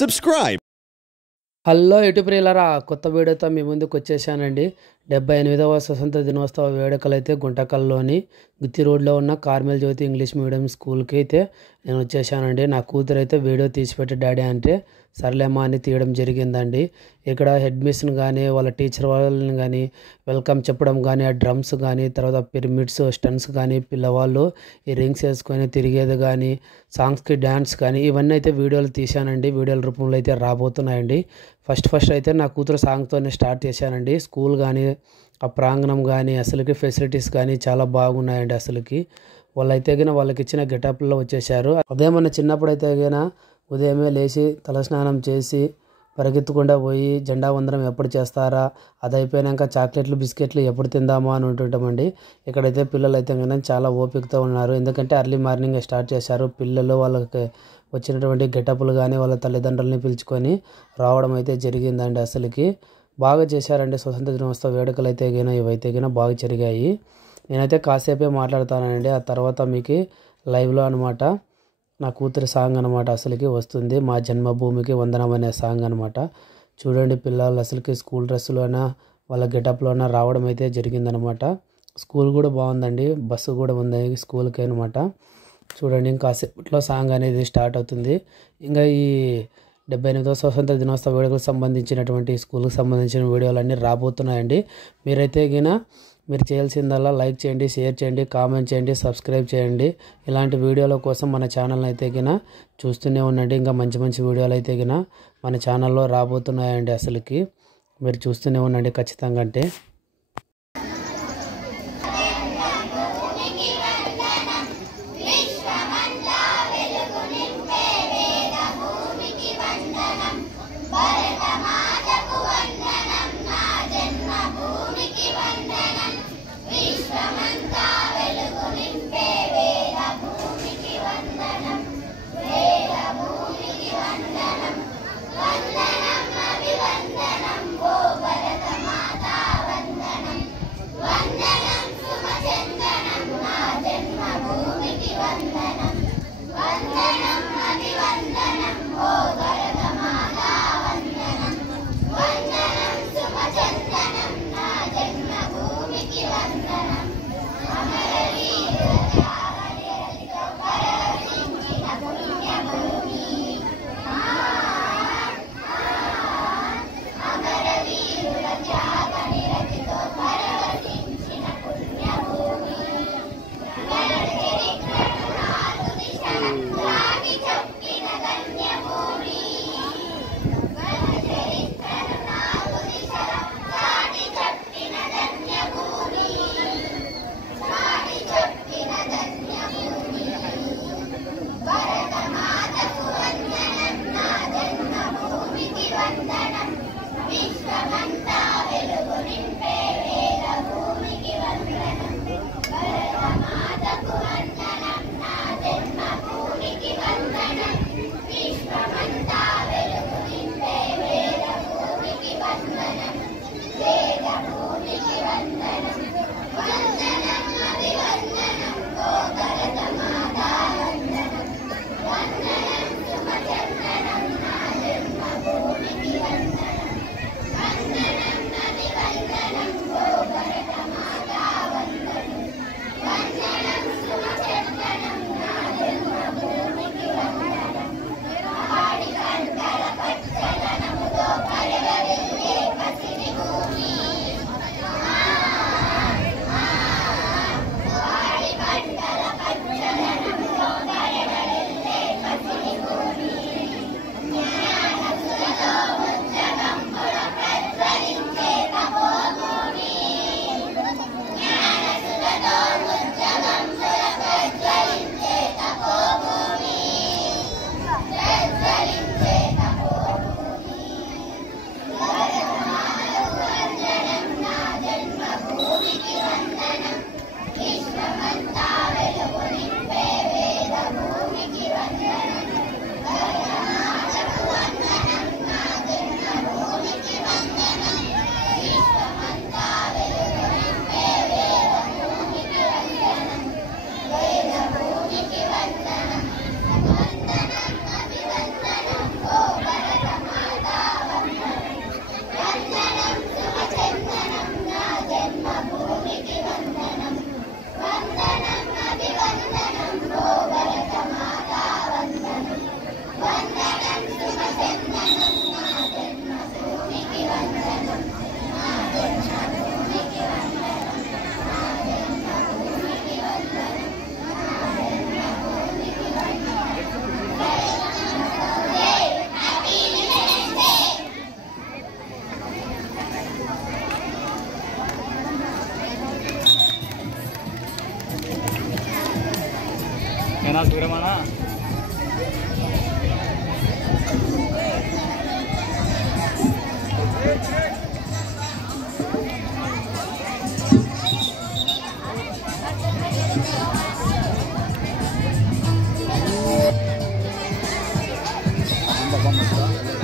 subscribe. Hello YouTube ప్రియులారా, కొత్త వీడియోతో మీ ముందుకు వచ్చేసానండి. 78వ స్వతంత్ర దినోత్సవ వేడుకలు అయితే గుంటకల్లోని గుత్తి రోడ్లో ఉన్న కార్మెల్ జ్యోతి ఇంగ్లీష్ మీడియం స్కూల్కి అయితే నేను వచ్చేసానండి. నా కూతురు అయితే వీడియో తీసిపెట్టి డాడీ అంటే సర్లేమా అని తీయడం జరిగిందండి. ఇక్కడ హెడ్ మిస్ని కానీ వాళ్ళ టీచర్ వాళ్ళని కానీ వెల్కమ్ చెప్పడం కానీ, ఆ డ్రమ్స్ కానీ, తర్వాత పిరమిడ్స్ స్టన్స్ కానీ, పిల్లవాళ్ళు ఈ రింగ్స్ వేసుకొని తిరిగేది కానీ, సాంగ్స్కి డ్యాన్స్ కానీ ఇవన్నీ అయితే వీడియోలు తీశానండి. వీడియోల రూపంలో అయితే రాబోతున్నాయండి. ఫస్ట్ అయితే నా కూతురు సాంగ్తోనే స్టార్ట్ చేశానండి. స్కూల్ కానీ ఆ ప్రాంగణం కానీ అసలుకి ఫెసిలిటీస్ కానీ చాలా బాగున్నాయండి. అసలుకి వాళ్ళైతే గిన వాళ్ళకి ఇచ్చిన గెటప్లో వచ్చేసారు. అదే మన చిన్నప్పుడు అయితే గిన ఉదయమే లేచి తలస్నానం చేసి పరిగెత్తకుండా పోయి జెండా వందనం ఎప్పుడు చేస్తారా, అది అయిపోయాక చాక్లెట్లు బిస్కెట్లు ఎప్పుడు తిందామా అని ఉంటుంటామండి. ఇక్కడైతే పిల్లలు అయితే కనుక చాలా ఓపికతో ఉన్నారు. ఎందుకంటే ఎర్లీ మార్నింగ్ స్టార్ట్ చేశారు. పిల్లలు వాళ్ళకి వచ్చినటువంటి గెటప్లు కానీ వాళ్ళ తల్లిదండ్రులని పిలుచుకొని రావడం అయితే జరిగిందండి. అసలుకి బాగా చేశారండి. స్వతంత్ర దినోత్సవ వేడుకలు అయితే గిన ఇవైతే గిన బాగా జరిగాయి. నేనైతే కాసేపే మాట్లాడతానండి. ఆ తర్వాత మీకు లైవ్లో అనమాట నా కూతురి సాంగ్ అనమాట అసలుకి వస్తుంది. మా జన్మభూమికి వందనం అనే సాంగ్ అనమాట. చూడండి పిల్లలు అసలుకి స్కూల్ డ్రెస్సులోన వాళ్ళ గెటప్లోన రావడం అయితే జరిగిందనమాట. స్కూల్ కూడా బాగుందండి. బస్సు కూడా ఉంది స్కూల్కి అనమాట. చూడండి ఇంకాసేపట్లో సాంగ్ అనేది స్టార్ట్ అవుతుంది. ఇంకా ఈ 78వ స్వతంత్ర దినోత్సవ వేడుకలకు సంబంధించినటువంటి స్కూల్కి సంబంధించిన వీడియోలన్నీ రాబోతున్నాయండి. మీరైతే గిన మీరు చేయాల్సిందల్లా లైక్ చేయండి, షేర్ చేయండి, కామెంట్ చేయండి, సబ్స్క్రైబ్ చేయండి. ఇలాంటి వీడియోల కోసం మన ఛానల్ అయితే గిన చూస్తూనే ఉండండి. ఇంకా మంచి మంచి వీడియోలు అయితే గిన మన ఛానల్లో రాబోతున్నాయండి. అసలుకి మీరు చూస్తూనే ఉండండి ఖచ్చితంగా. అంటే విరమణ Vamos.